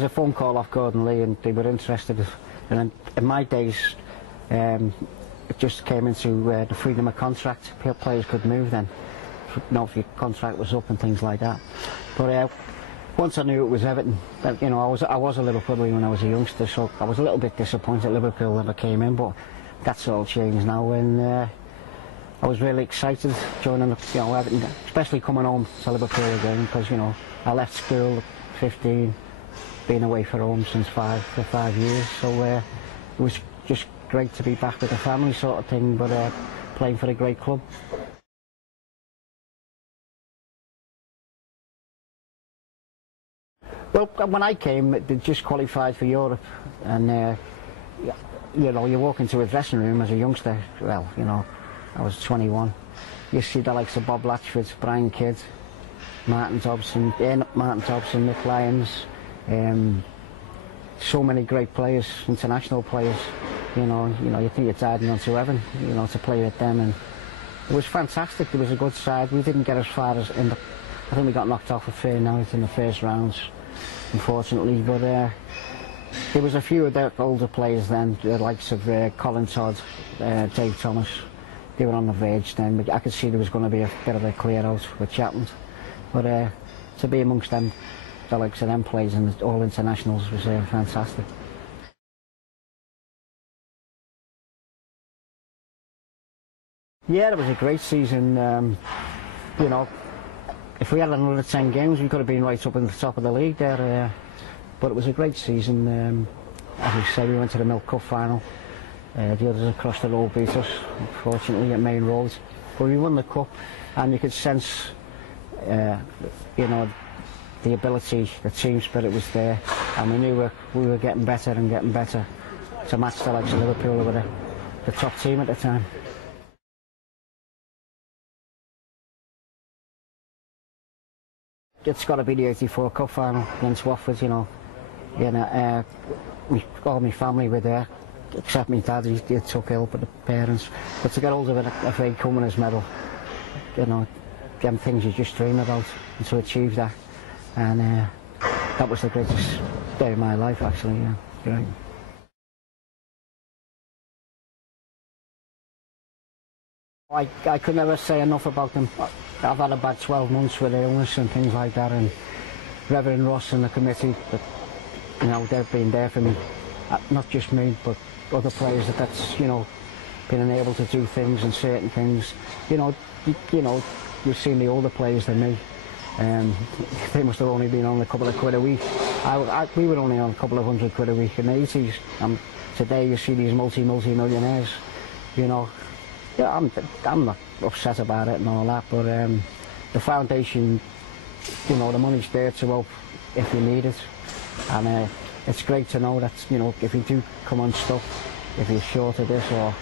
was a phone call off Gordon Lee, and they were interested. And in my days, it just came into the freedom of contract. Players could move then, if your contract was up and things like that. But once I knew it was Everton, you know, I was a Liverpoolian when I was a youngster, so I was a little bit disappointed Liverpool never came in, but that's all changed now. And I was really excited joining, you know, Everton, especially coming home to Liverpool again, because, you know, I left school at 15, been away from home since for 5 years, so it was just great to be back with the family sort of thing, but playing for a great club. Well, when I came, they just qualified for Europe, and you know, you walk into a dressing room as a youngster, well, you know, I was 21, you see the likes of Bob Latchford, Brian Kidd, Martin Dobson, Nick Lyons, so many great players, international players, you know, you think it's adding on to heaven, you know, to play with them, and it was fantastic. It was a good side. We didn't get as far as I think we got knocked off with Feyenoord in the first rounds, unfortunately, but there was a few of the older players then, the likes of Colin Todd, Dave Thomas. They were on the verge then, but I could see there was going to be a bit of a clear out with Chapman. But to be amongst them, the likes of them players and all internationals was fantastic. Yeah, it was a great season. You know, if we had another 10 games, we could have been right up in the top of the league there. But it was a great season. As you say, we went to the Milk Cup final. The others across the road beat us, unfortunately, at Main Road. But we won the cup, and you could sense, you know, the ability, the team spirit was there, and we knew we were getting better and getting better to match the likes of Liverpool, who were the top team at the time. It's got to be the '84 Cup final against Watford, you know. All my family were there, except my dad, he took ill, but the parents. But to get hold of a FA Cup medal, you know, them things you just dream about, and to achieve that, and that was the greatest day of my life, actually. Yeah, great. I could never say enough about them. I've had about 12 months with illness and things like that, and Reverend Ross and the committee, you know, they've been there for me. Not just me, but other players that's, you know, been able to do things and certain things. You know, you've seen the older players than me. They must have only been on a couple of quid a week. We were only on a couple of £100 a week in the 80s. Today you see these multi-millionaires, you know. Yeah, I'm not upset about it and all that, but the foundation, you know, the money's there to help if you need it, and it's great to know that, you know, if you do come unstuck, if you're short of this or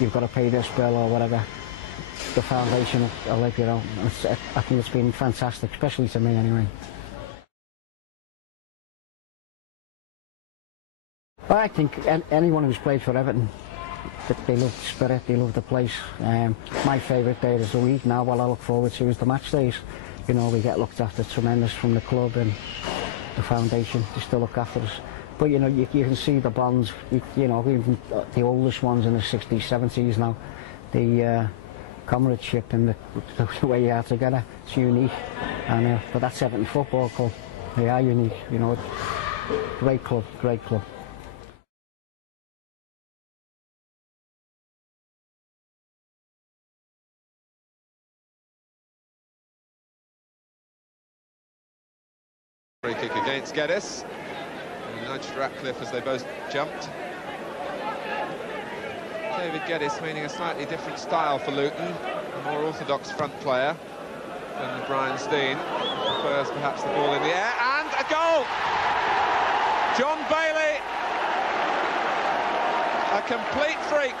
you've got to pay this bill or whatever, the foundation will help you out. I think it's been fantastic, especially to me anyway. Well, I think anyone who's played for Everton, they love the spirit, they love the place. My favourite day of the week now, what I look forward to, is the match days. You know, we get looked after tremendous from the club and the foundation, they still look after us. But you know, you can see the bonds, you know, even the oldest ones in the 60s, 70s now, the comradeship and the way you are together, it's unique. And but that's Everton Football Club, they are unique, you know, great club, great club. Free kick against Geddes. And nudged Ratcliffe as they both jumped. David Geddes meaning a slightly different style for Luton, a more orthodox front player than Brian Steen. Prefers perhaps the ball in the air, and a goal! John Bailey, a complete freak.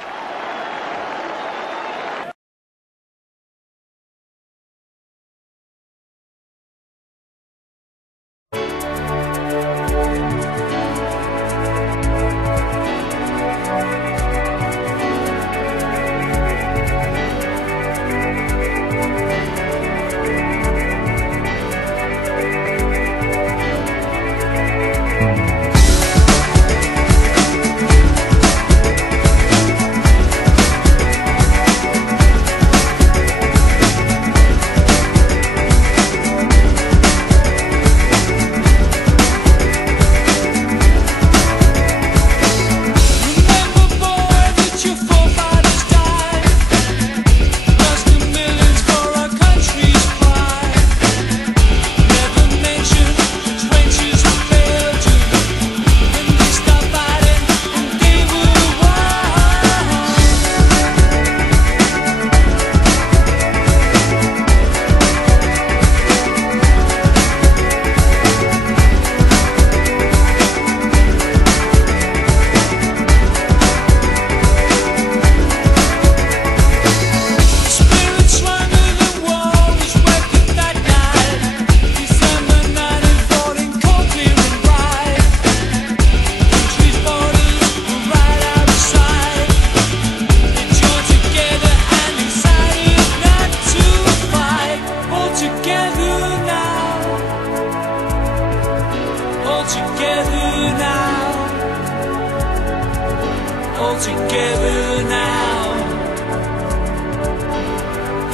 all together now,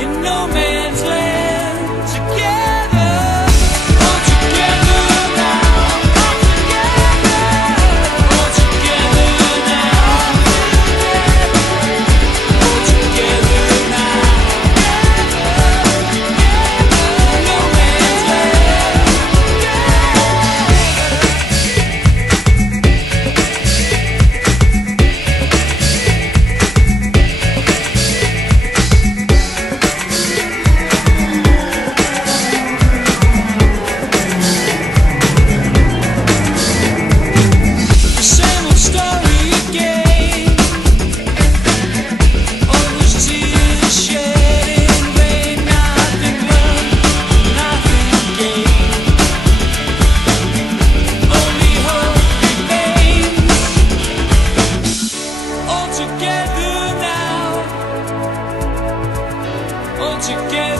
in no man's land, together, all together now, all together, all together now, all together now, in no man's land, the same old story again. All those tears shed in vain, nothing learned, nothing gained. Only hope remains. All together now, all together.